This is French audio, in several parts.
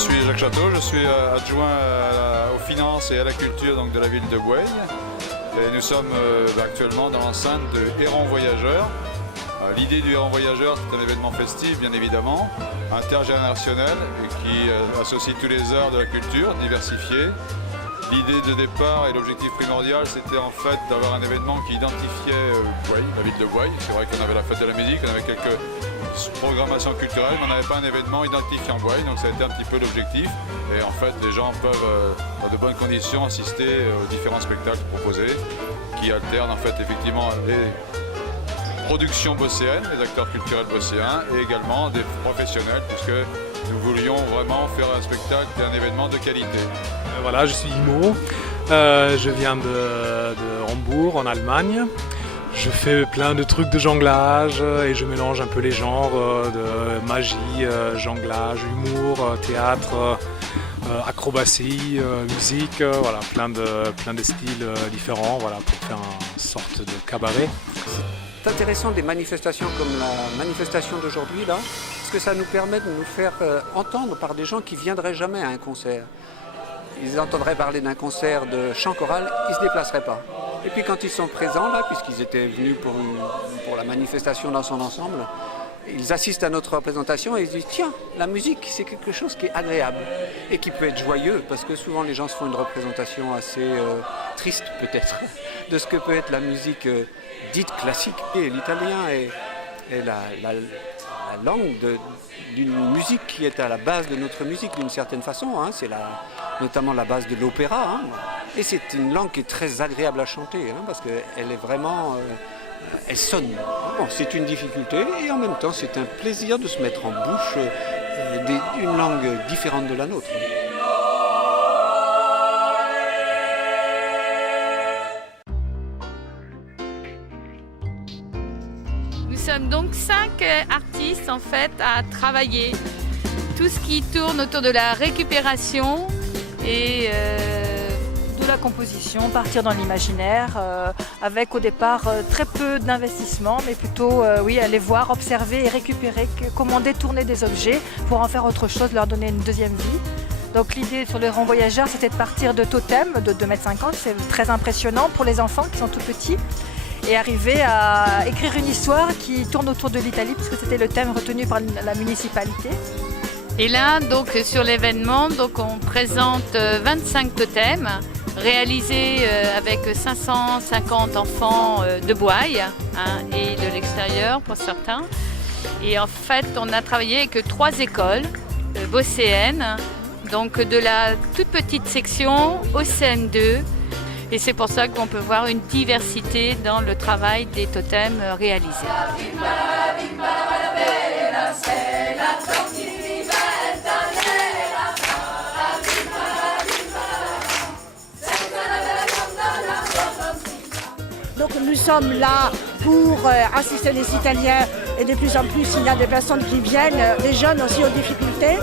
suis Jacques Château, je suis adjoint aux finances et à la culture donc, de la ville de Bouaye. Et nous sommes actuellement dans l'enceinte de Héron Voyageurs. L'idée du Héron Voyageurs, c'est un événement festif, bien évidemment, intergénérationnel, et qui associe tous les arts de la culture, diversifiés. L'idée de départ et l'objectif primordial, c'était en fait d'avoir un événement qui identifiait Bouaye, la ville de Bouaye. C'est vrai qu'on avait la fête de la musique, on avait quelques programmations culturelles, mais on n'avait pas un événement identifiant Bouaye, donc ça a été un petit peu l'objectif. Et en fait, les gens peuvent, dans de bonnes conditions, assister aux différents spectacles proposés, qui alternent en fait effectivement les productions bosséennes, les acteurs culturels bosséens, et également des professionnels, puisque nous voulions vraiment faire un spectacle et un événement de qualité. Voilà, je suis Imo, je viens de Hambourg en Allemagne. Je fais plein de trucs de jonglage et je mélange un peu les genres de magie, jonglage, humour, théâtre, acrobatie, musique, voilà, plein de styles différents, voilà, pour faire une sorte de cabaret. C'est intéressant des manifestations comme la manifestation d'aujourd'hui là, parce que ça nous permet de nous faire entendre par des gens qui ne viendraient jamais à un concert. Ils entendraient parler d'un concert de chant choral, ils ne se déplaceraient pas. Et puis quand ils sont présents là, puisqu'ils étaient venus pour la manifestation dans son ensemble, ils assistent à notre représentation et ils se disent tiens, la musique c'est quelque chose qui est agréable et qui peut être joyeux, parce que souvent les gens se font une représentation assez triste peut-être de ce que peut être la musique dite classique. Et l'italien est la langue d'une musique qui est à la base de notre musique d'une certaine façon, hein. C'est notamment la base de l'opéra, hein. Et c'est une langue qui est très agréable à chanter, hein, parce qu'elle est vraiment, elle sonne. Bon, c'est une difficulté et en même temps c'est un plaisir de se mettre en bouche une langue différente de la nôtre. Nous sommes donc 5 artistes en fait à travailler. Tout ce qui tourne autour de la récupération et de la composition, partir dans l'imaginaire, avec au départ très peu d'investissement, mais plutôt aller voir, observer et récupérer comment détourner des objets pour en faire autre chose, leur donner une deuxième vie. Donc l'idée sur le Héron Voyageurs, c'était de partir de totems de 2,50 m, c'est très impressionnant pour les enfants qui sont tout petits, et arriver à écrire une histoire qui tourne autour de l'Italie, puisque c'était le thème retenu par la municipalité. Et là, donc, sur l'événement, donc, on présente 25 totems réalisés avec 550 enfants de Bouaye, hein, et de l'extérieur pour certains. Et en fait, on a travaillé avec 3 écoles bosséennes, donc de la toute petite section au CM2. Et c'est pour ça qu'on peut voir une diversité dans le travail des totems réalisés. Donc nous sommes là pour assister les Italiens, et de plus en plus il y a des personnes qui viennent, des jeunes aussi aux difficultés.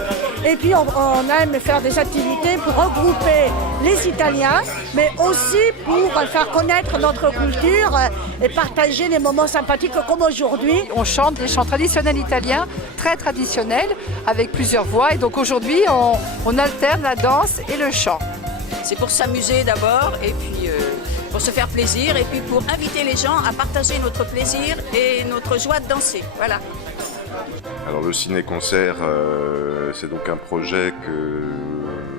Et puis on aime faire des activités pour regrouper les Italiens, mais aussi pour faire connaître notre culture et partager des moments sympathiques comme aujourd'hui. On chante des chants traditionnels italiens, très traditionnels, avec plusieurs voix. Et donc aujourd'hui, on alterne la danse et le chant. C'est pour s'amuser d'abord, et puis pour se faire plaisir, et puis pour inviter les gens à partager notre plaisir et notre joie de danser. Voilà. Alors le ciné-concert, c'est donc un projet que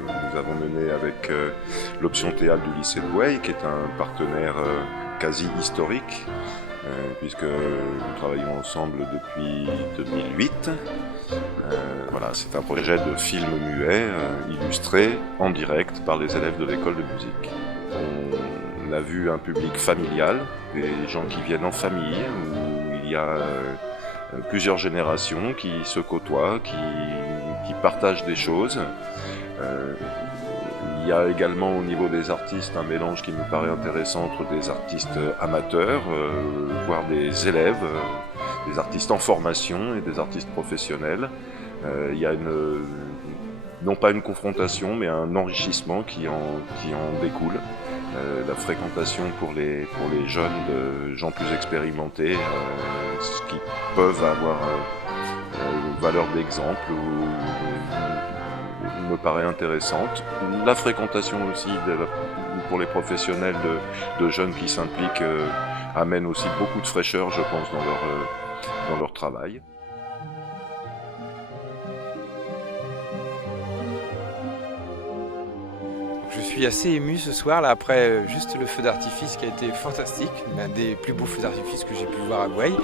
nous avons mené avec l'option théâtre du lycée de Bouaye, qui est un partenaire quasi historique, puisque nous travaillons ensemble depuis 2008. Voilà, c'est un projet de film muet, illustré en direct par les élèves de l'école de musique. On a vu un public familial, des gens qui viennent en famille, où il y a plusieurs générations qui se côtoient, qui partagent des choses. Il y a également au niveau des artistes un mélange qui me paraît intéressant entre des artistes amateurs, voire des élèves, des artistes en formation et des artistes professionnels. Il y a non pas une confrontation, mais un enrichissement qui en découle. La fréquentation pour les jeunes de gens plus expérimentés, qui peuvent avoir valeur d'exemple ou me paraît intéressante. La fréquentation aussi pour les professionnels de jeunes qui s'impliquent amène aussi beaucoup de fraîcheur, je pense, dans leur travail. Je suis assez ému ce soir, là, après juste le feu d'artifice qui a été fantastique, l'un des plus beaux feux d'artifice que j'ai pu voir à Bueil.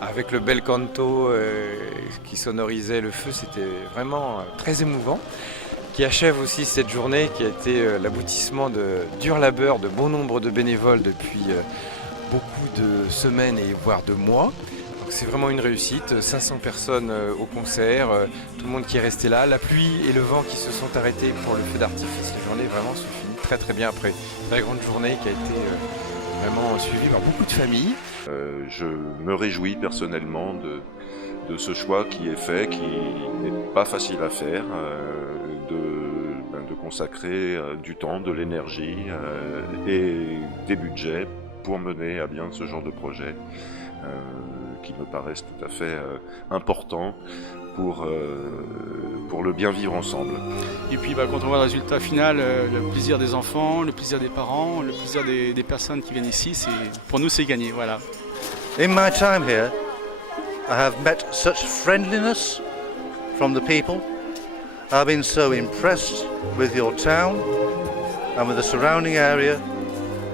Avec le bel canto qui sonorisait le feu, c'était vraiment très émouvant. Qui achève aussi cette journée qui a été l'aboutissement de dur labeur de bon nombre de bénévoles depuis beaucoup de semaines et voire de mois. Donc c'est vraiment une réussite, 500 personnes au concert, tout le monde qui est resté là, la pluie et le vent qui se sont arrêtés pour le feu d'artifice. La journée vraiment se finit très très bien après. Une très grande journée qui a été vraiment suivie par beaucoup de familles. Je me réjouis personnellement de ce choix qui est fait, qui n'est pas facile à faire, de consacrer du temps, de l'énergie et des budgets pour mener à bien ce genre de projet qui me paraissent tout à fait importants pour le bien vivre ensemble. Et puis quand on voit le résultat final, le plaisir des enfants, le plaisir des parents, le plaisir des personnes qui viennent ici, pour nous c'est gagné. Voilà. In my time here, I have met such friendliness from the people. I've been so impressed with your town and with the surrounding area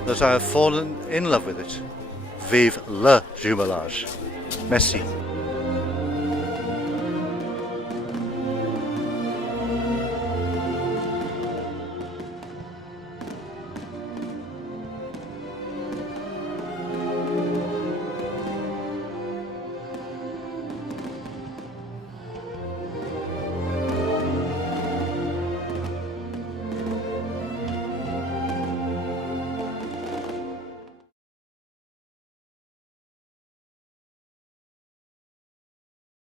that I have fallen in love with it. Vive le jumelage. Merci.